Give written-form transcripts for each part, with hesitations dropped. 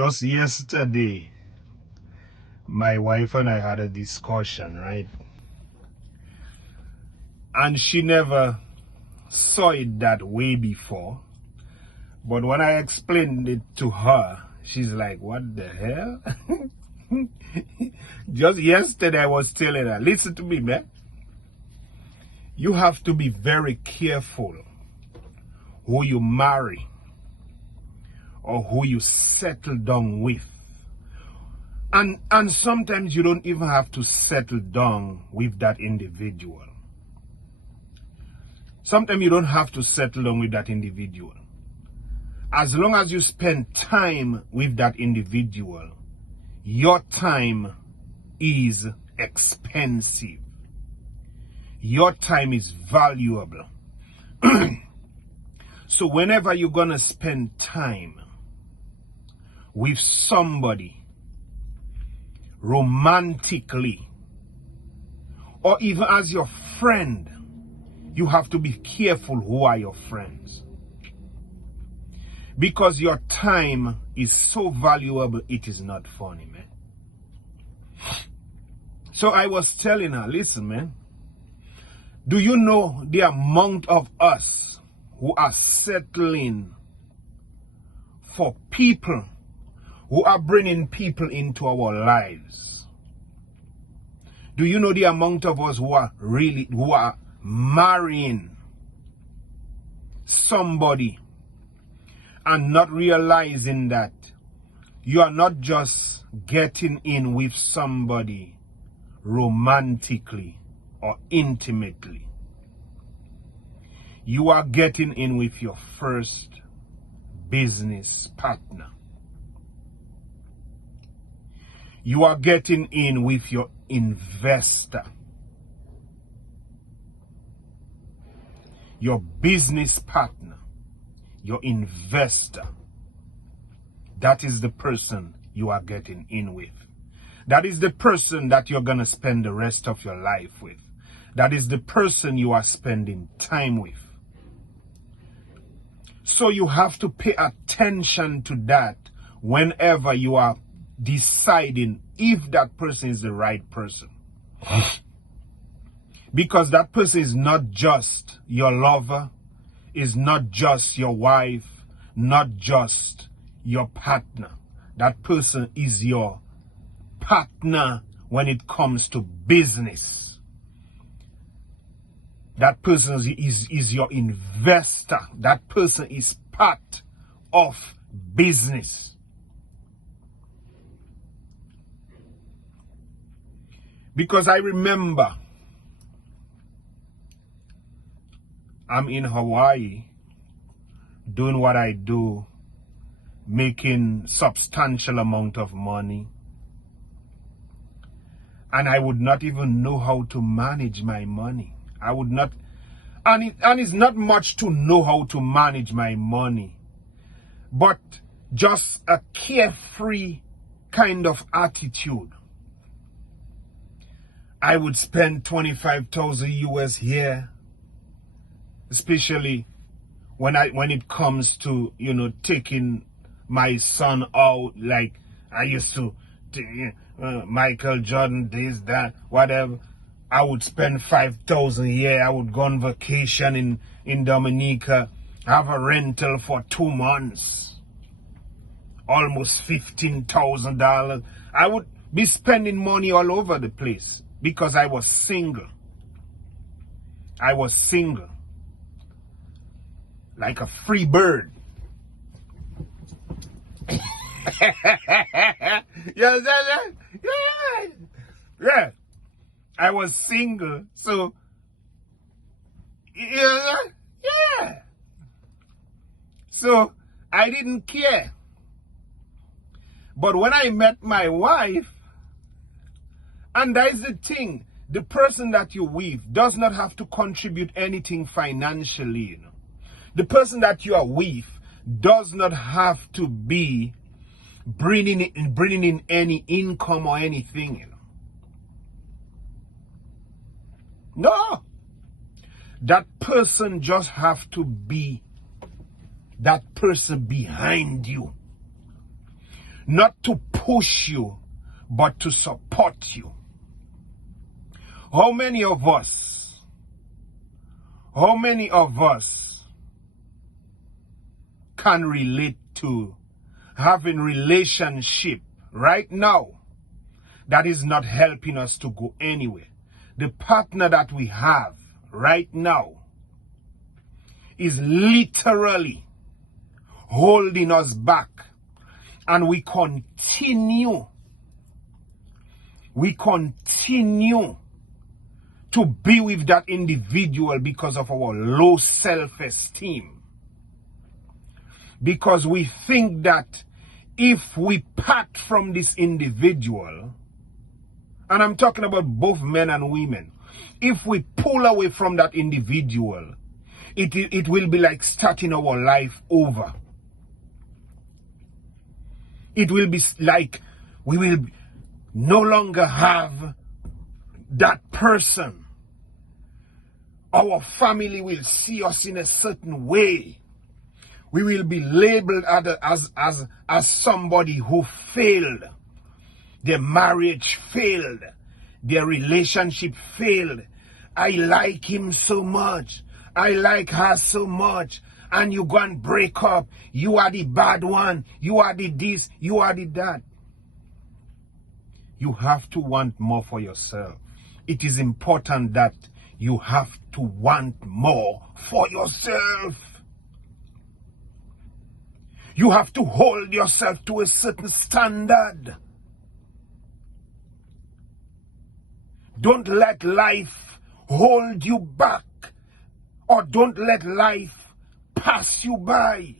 Just yesterday, my wife and I had a discussion, right? And she never saw it that way before. But when I explained it to her, she's like, what the hell? Just yesterday I was telling her, listen to me, man. You have to be very careful who you marry or who you settle down with. And sometimes you don't even have to settle down with that individual. Sometimes you don't have to settle down with that individual. As long as you spend time with that individual, your time is expensive. Your time is valuable. So whenever you're gonna spend time with somebody romantically, or even as your friend, you have to be careful who are your friends. Because your time is so valuable, it is not funny, man. So I was telling her, listen, man, do you know the amount of us who are settling for people who are bringing people into our lives? Do you know the amount of us who are marrying somebody and not realizing that you are not just getting in with somebody romantically or intimately? You are getting in with your first business partner. You are getting in with your investor. Your business partner, your investor. That is the person you are getting in with. That is the person that you're going to spend the rest of your life with. That is the person you are spending time with. So you have to pay attention to that whenever you are deciding if that person is the right person. Because that person is not just your lover, is not just your wife, not just your partner. That person is your partner when it comes to business. That person is your investor. That person is part of business. Because I remember I'm in Hawaii doing what I do, making substantial amount of money. And I would not even know how to manage my money. I would not, and it's not much to know how to manage my money, but just a carefree kind of attitude. I would spend 25,000 US here, especially when it comes to, you know, taking my son out, like I used to, Michael Jordan, this, that, whatever. I would spend 5,000 a year. I would go on vacation in Dominica, have a rental for 2 months, almost $15,000. I would be spending money all over the place because I was single. I was single. Like a free bird. Yeah. I was single, so yeah. So I didn't care. But when I met my wife, and that is the thing, the person that you're with does not have to contribute anything financially, you know. The person that you are with does not have to be bringing in any income or anything, you know. No. That person just have to be that person behind you. not to push you, but to support you. How many of us can relate to having relationship right now that is not helping us to go anywhere? The partner that we have right now is literally holding us back, and we continue to be with that individual because of our low self-esteem. Because we think that if we part from this individual, and I'm talking about both men and women, if we pull away from that individual, it will be like starting our life over. It will be like we will no longer have that person. Our family will see us in a certain way. We will be labeled as somebody who failed. Their marriage failed. Their relationship failed. I like him so much. I like her so much. And you go and break up. You are the bad one. You are the this. You are the that. You have to want more for yourself. It is important that you have to want more for yourself. You have to hold yourself to a certain standard. Don't let life hold you back, or don't let life pass you by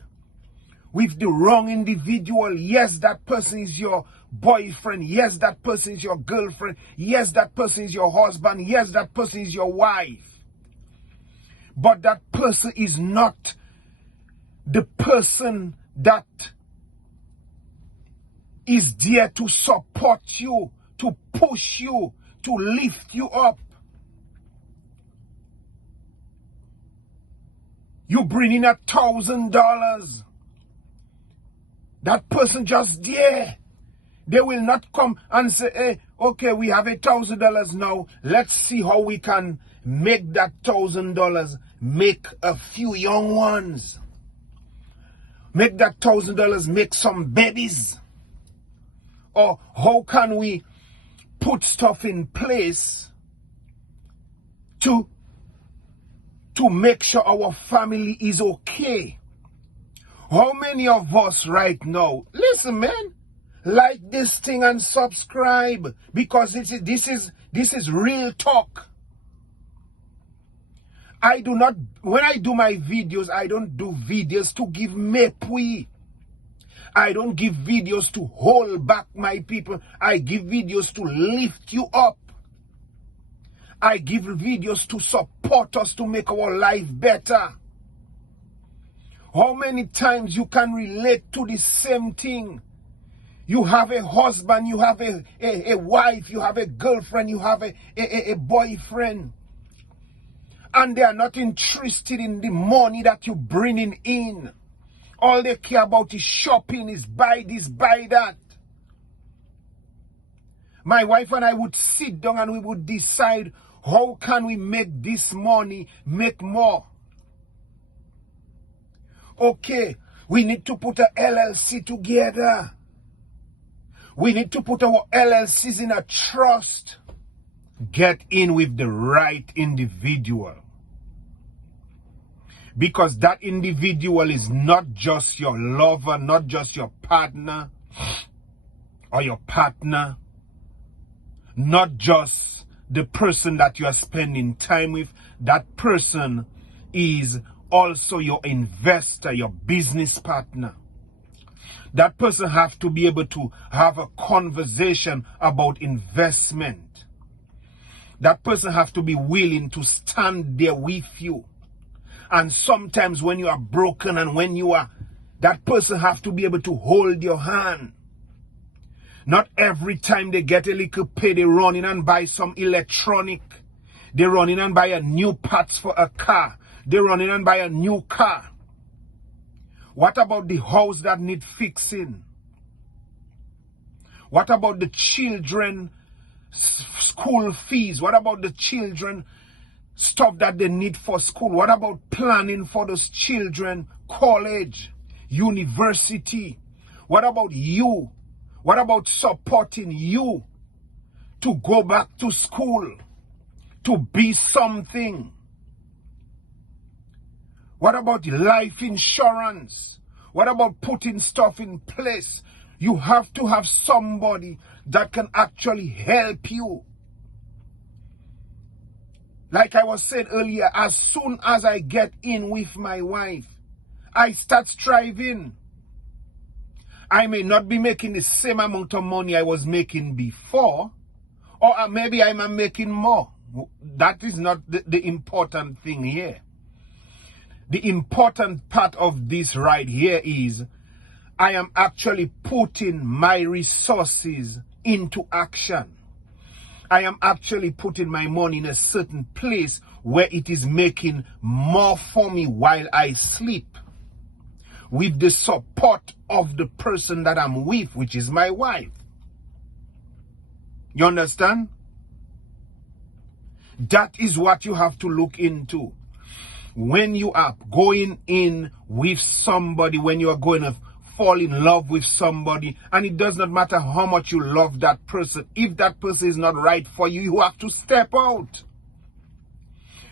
with the wrong individual. Yes, that person is your boyfriend. Yes, that person is your girlfriend. Yes, that person is your husband. Yes, that person is your wife. But that person is not the person that is there to support you, to push you, to lift you up. You bring in $1,000. That person just there. They will not come and say, hey, okay, we have $1,000 now. Let's see how we can make that $1,000 make a few young ones. Make that $1,000 make some babies. Or how can we put stuff in place to make sure our family is okay? How many of us right now, listen man, like this thing and subscribe, because this is real talk. When I do my videos, I don't do videos to give mepui. I don't give videos to hold back my people. I give videos to lift you up. I give videos to support us to make our life better. How many times you can relate to the same thing? You have a husband, you have a wife, you have a girlfriend, you have a boyfriend. And they are not interested in the money that you're bringing in. All they care about is shopping, is buy this, buy that. My wife and I would sit down and we would decide, how can we make this money make more? Okay, we need to put a LLC together. We need to put our LLCs in a trust. Get in with the right individual. Because that individual is not just your lover, not just your partner or your partner, not just the person that you are spending time with. That person is also your investor, your business partner. That person have to be able to have a conversation about investment. That person have to be willing to stand there with you. And sometimes when you are broken and when you are, that person have to be able to hold your hand. Not every time they get a little pay, they run in and buy some electronic. They run in and buy a new parts for a car. They run in and buy a new car. What about the house that need fixing? What about the children school fees? What about the children stuff that they need for school? What about planning for those children college, university? What about you? What about supporting you to go back to school, to be something? What about life insurance? What about putting stuff in place? You have to have somebody that can actually help you. Like I was saying earlier, as soon as I get in with my wife, I start striving. I may not be making the same amount of money I was making before, or maybe I'm making more. That is not the important thing here. The important part of this right here is I am actually putting my resources into action. I am actually putting my money in a certain place where it is making more for me while I sleep, with the support of the person that I'm with, which is my wife. You understand? That is what you have to look into. When you are going in with somebody, when you are going to fall in love with somebody, and it does not matter how much you love that person, if that person is not right for you, you have to step out.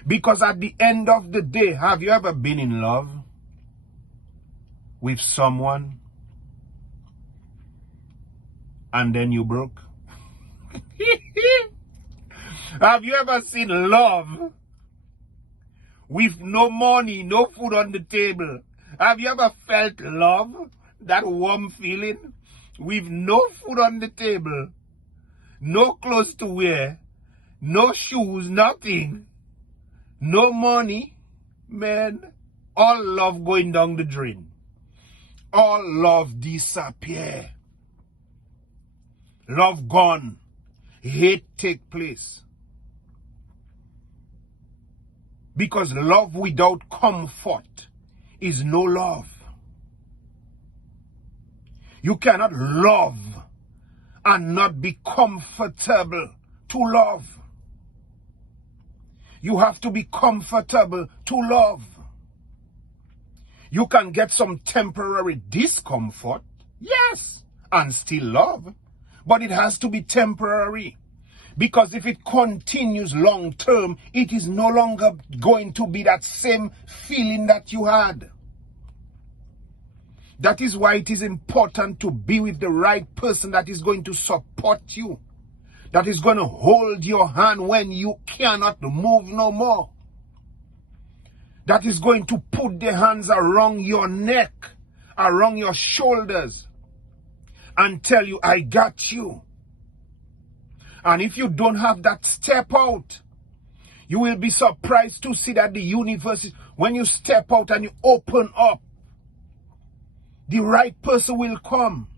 Because at the end of the day, have you ever been in love with someone and then you broke? Have you ever seen love with no money, no food on the table? Have you ever felt love, that warm feeling, with no food on the table, no clothes to wear, no shoes, nothing, no money? Man, all love going down the drain. All love disappear. Love gone. Hate take place. Because love without comfort is no love. You cannot love and not be comfortable to love. You have to be comfortable to love. You can get some temporary discomfort, yes, and still love, but it has to be temporary. Because if it continues long term, it is no longer going to be that same feeling that you had. That is why it is important to be with the right person that is going to support you, that is going to hold your hand when you cannot move no more, that is going to put their hands around your neck, around your shoulders, and tell you, I got you. And if you don't have that, step out. You will be surprised to see that the universe, when you step out and you open up, the right person will come.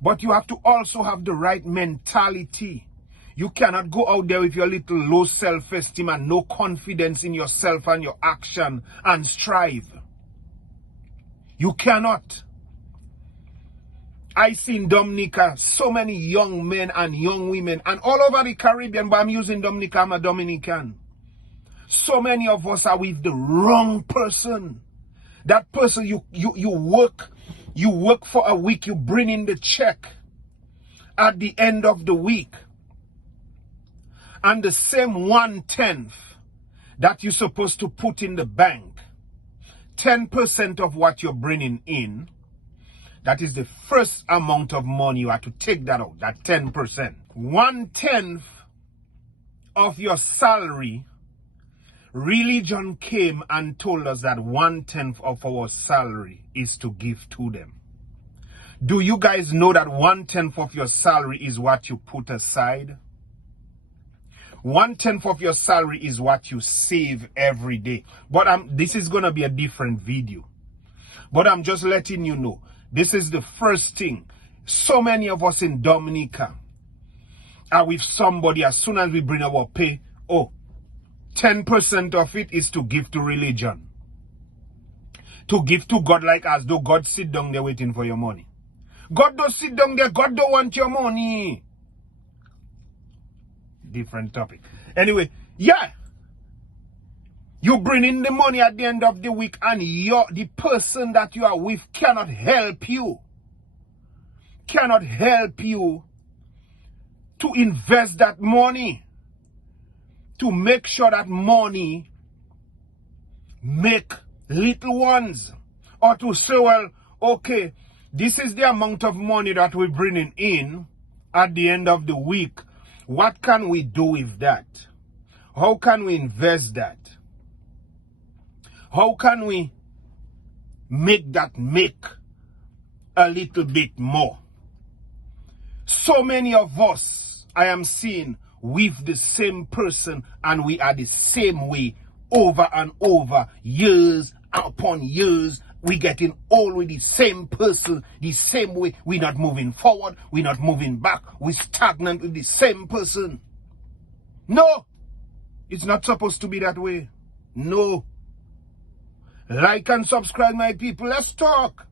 But you have to also have the right mentality. You cannot go out there with your little low self-esteem and no confidence in yourself and your action and strive. You cannot. I see in Dominica so many young men and young women, and all over the Caribbean, but I'm using Dominica, I'm a Dominican. So many of us are with the wrong person. That person, you work for a week, you bring in the check at the end of the week. And the same 1/10 that you're supposed to put in the bank, 10% of what you're bringing in, that is the first amount of money you have to take that out, that 10%. 1/10 of your salary, religion came and told us that 1/10 of our salary is to give to them. Do you guys know that 1/10 of your salary is what you put aside? 1/10 of your salary is what you save every day. But this is going to be a different video. But I'm just letting you know. This is the first thing. So many of us in Dominica are with somebody, as soon as we bring our pay, 10% of it is to give to religion. To give to God, like as though God sit down there waiting for your money. God don't sit down there. God don't want your money. Different topic. Anyway, yeah. You bring in the money at the end of the week and the person that you are with cannot help you. Cannot help you to invest that money. To make sure that money make little ones. Or to say, well, okay, this is the amount of money that we're bringing in at the end of the week. What can we do with that? How can we invest that? How can we make that make a little bit more? So many of us, I am seeing, with the same person, and we are the same way over and over, years upon years. We getting all with the same person, the same way. We're not moving forward, we're not moving back, we're stagnant with the same person. No, it's not supposed to be that way. No. Like and subscribe, my people. Let's talk.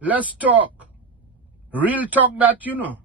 Let's talk. Real talk that, you know.